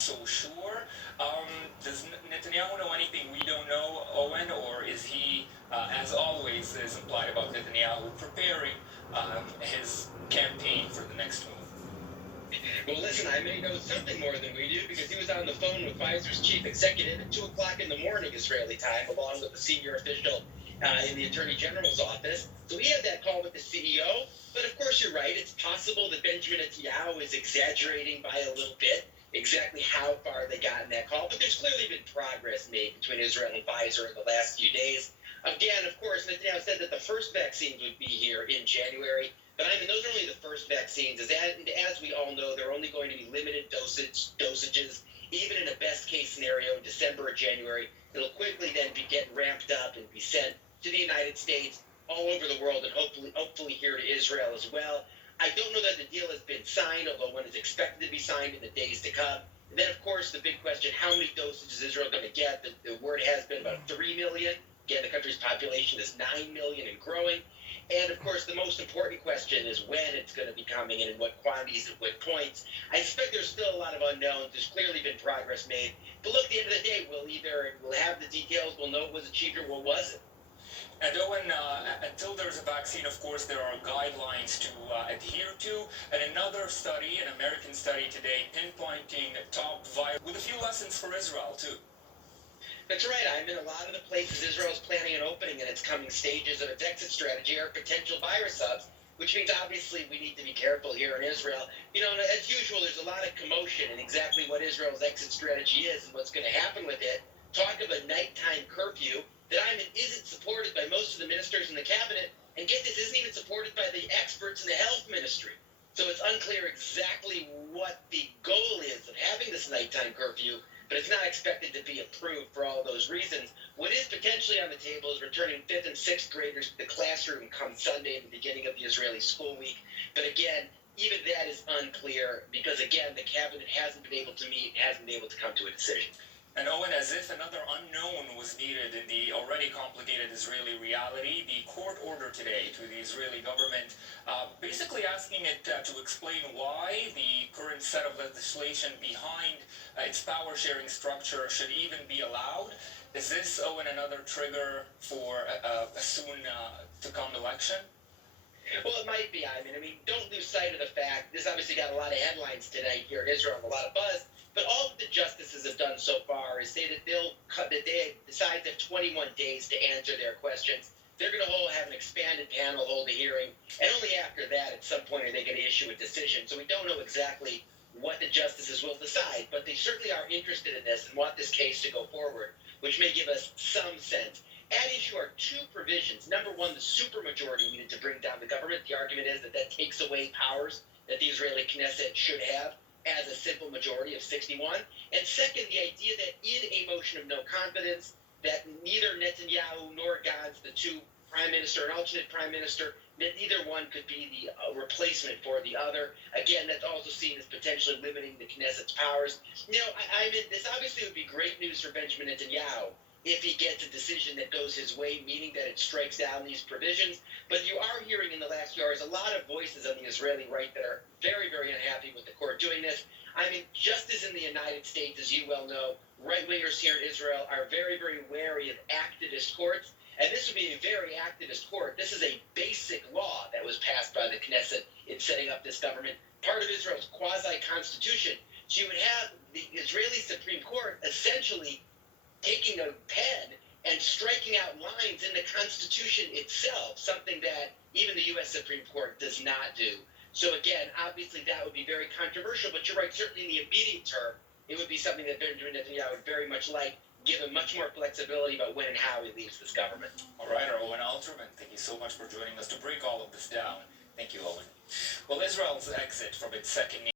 So sure. Does Netanyahu know anything we don't know, Owen, or is he, as always is implied about Netanyahu, preparing his campaign for the next move? Well, listen, I may know something more than we do because he was on the phone with Pfizer's chief executive at 2 o'clock in the morning Israeli time, along with the senior official in the attorney general's office. So he had that call with the CEO. But of course, you're right. It's possible that Benjamin Netanyahu is exaggerating by a little bit exactly how far they got in that call. But there's clearly been progress made between Israel and Pfizer in the last few days. Again, of course, Netanyahu said that the first vaccines would be here in January. But I mean, those are only the first vaccines. As we all know, they're only going to be limited dosages. Even in a best case scenario in December or January, it'll quickly then be getting ramped up and be sent to the United States, all over the world, and hopefully here to Israel as well. I don't know that the deal has been signed, although one is expected to be signed in the days to come. And then, of course, the big question, how many doses is Israel going to get? The word has been about 3 million. Again, the country's population is 9 million and growing. And, of course, the most important question is when it's going to be coming and in what quantities at what points. I suspect there's still a lot of unknowns. There's clearly been progress made. But look, at the end of the day, we'll have the details. We'll know what was achieved or what wasn't. And Owen, until there's a vaccine, of course, there are guidelines to adhere to. And another study, an American study today, pinpointing top virus with a few lessons for Israel, too. That's right. I'm in a lot of the places Israel's planning on opening in its coming stages of its exit strategy are potential virus hubs, which means obviously we need to be careful here in Israel. You know, as usual, there's a lot of commotion in exactly what Israel's exit strategy is and what's going to happen with it. Talk of a nighttime curfew that isn't supported by most of the ministers in the cabinet, and get this, isn't even supported by the experts in the health ministry. So it's unclear exactly what the goal is of having this nighttime curfew, but it's not expected to be approved for all those reasons. What is potentially on the table is returning 5th and 6th graders to the classroom come Sunday at the beginning of the Israeli school week. But again, even that is unclear because, again, the cabinet hasn't been able to meet, hasn't been able to come to a decision. And Owen, as if another unknown was needed in the already complicated Israeli reality, the court order today to the Israeli government basically asking it to explain why the current set of legislation behind its power-sharing structure should even be allowed. Is this, Owen, another trigger for a soon-to-come election? Well, it might be. I mean, don't lose sight of the fact this obviously got a lot of headlines tonight here in Israel, a lot of buzz. But all that the justices have done so far is say that they decide to have 21 days to answer their questions. They're going to have an expanded panel, hold a hearing, and only after that, at some point, are they going to issue a decision. So we don't know exactly what the justices will decide, but they certainly are interested in this and want this case to go forward, which may give us some sense. At issue are two provisions. Number one, the supermajority needed to bring down the government. The argument is that that takes away powers that the Israeli Knesset should have as a simple majority of 61. And second, the idea that in a motion of no confidence, that neither Netanyahu nor Gantz, the two prime minister and alternate prime minister, that neither one could be the replacement for the other. Again, that's also seen as potentially limiting the Knesset's powers. You know, I mean, this obviously would be great news for Benjamin Netanyahu if he gets a decision that goes his way, meaning that it strikes down these provisions. But you are hearing in the last few hours a lot of voices on the Israeli right that are very, very unhappy with the court doing this. I mean, just as in the United States, as you well know, right-wingers here in Israel are very, very wary of activist courts. And this would be a very activist court. This is a basic law that was passed by the Knesset in setting up this government, part of Israel's quasi-constitution. So you would have the Israeli Supreme Court essentially taking a pen and striking out lines in the Constitution itself, something that even the U.S. Supreme Court does not do. So again, obviously that would be very controversial, but you're right, certainly in the immediate term, it would be something that Benjamin Netanyahu would very much like, give him much more flexibility about when and how he leaves this government. All right, our Owen Alterman, thank you so much for joining us to break all of this down. Thank you, Owen. Well, Israel's exit from its second